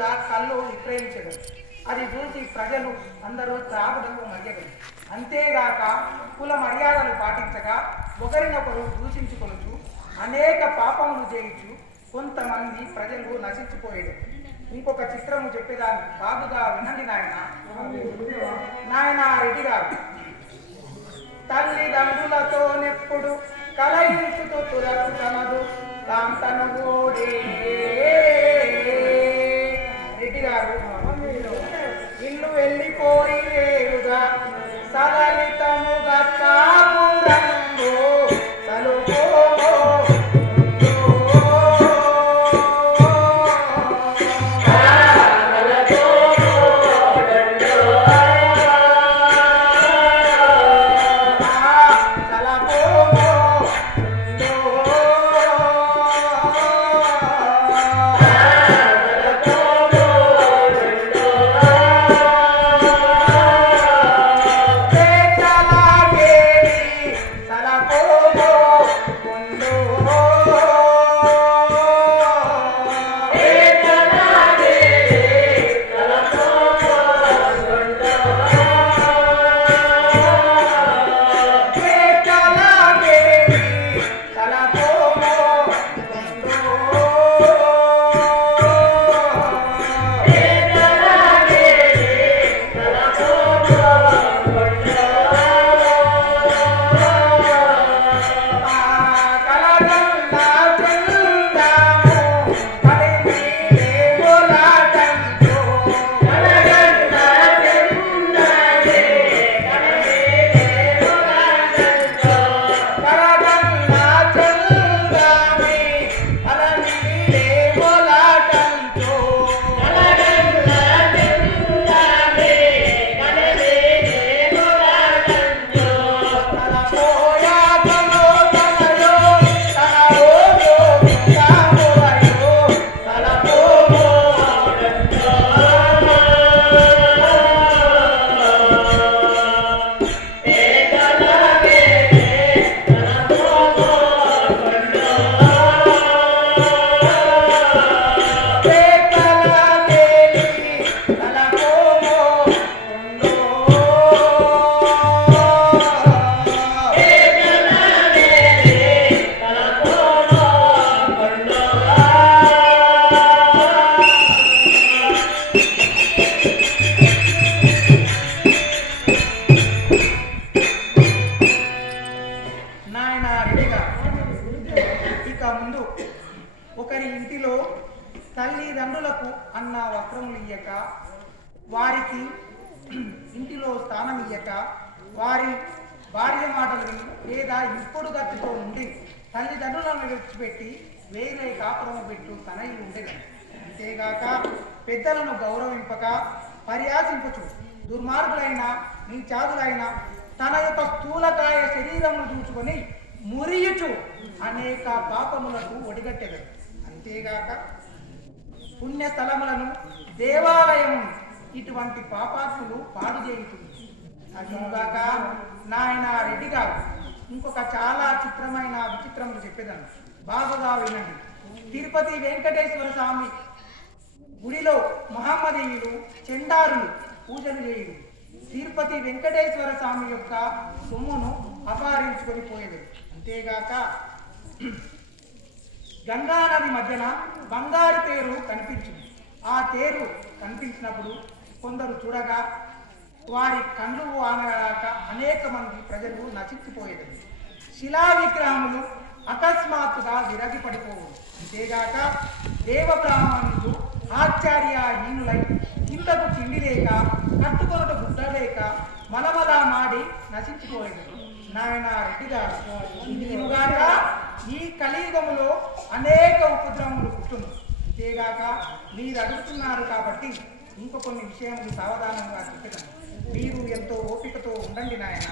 కూడా కళ్ళు విక్రయించడం. అది చూసి ప్రజలు అందరూ త్రాగుటకు మర్యాదలు. అంతేగాక కుల మర్యాదలు పాటించగా ఒకరినొకరు దూషించుకొనుచు అనేక పాపములు చేయించు కొంతమంది ప్రజలు నశించిపోయేది. ఇంకొక చిత్రము చెప్పేదాన్ని బాగుగా వినండి నాయన రెడ్డి గారు. తల్లిదండ్రులతో నెప్పుడు కలయించుతూ తులకు తనదు కాంతను గోడే. రెడ్డి గారు ఇల్లు వెళ్ళిపోయి వేరుగా సలలితముగా కాపురంలో సలుకో ఒకరి ఇంటిలో తల్లిదండ్రులకు అన్న వస్త్రములు ఇయ్యక వారికి ఇంటిలో స్థానం ఇయ్యక వారి భార్య మాటలు విని లేదా ఇప్పుడు గతితో ఉండి తల్లిదండ్రులను విడిచిపెట్టి వేరే కాపురము పెట్టు తన ఇల్లు ఉండేది. అంతేగాక పెద్దలను గౌరవింపక పరిహాసింపుచు దుర్మార్గులైన నీచాదులైన తన యొక్క స్థూలకాయ శరీరమును చూచుకొని మురియుచు అనేక పాపములకు ఒడిగట్టెదరు. అంతేగాక పుణ్యస్థలములను దేవాలయము ఇటువంటి పాపాత్ములు పాడు చేయుతుంది. అదిగాక నాయన రెడ్డి గారు ఇంకొక చాలా చిత్రమైన విచిత్రములు చెప్పేదాన్ని బాగుగా వినండి. తిరుపతి వెంకటేశ్వర స్వామి గుడిలో మహమ్మదీయులు చెండారులు పూజలు చేయుడు తిరుపతి వెంకటేశ్వర స్వామి యొక్క సొమ్మును అపహరించుకొని పోయేది. అంతేగాక గంగానది మధ్యన బంగారు తేరు కనిపించింది. ఆ తేరు కనిపించినప్పుడు కొందరు చూడగా వారి కళ్ళు ఆనగాక అనేక మంది ప్రజలు నశించిపోయేది. శిలా విగ్రహములు అకస్మాత్తుగా విరగిపడిపోవు. అంతేగాక దేవబ్రాహ్మణులు ఆచార్యహీనులై ఇంతకు తిండి లేక కట్టుకొనట గుడ్డ లేక మలమలా మాడి నశించిపోయేది. నాయన రెడ్డి గారు ఇదిగాక ఈ కలియుగములో అనేక ఉపద్రవములు పుట్టును. అంతేగాక మీరు అడుగుతున్నారు కాబట్టి ఇంకో కొన్ని విషయములు సావధానంగా చెప్పేదాన్ని మీరు ఎంతో ఓపికతో ఉండండి నాయన.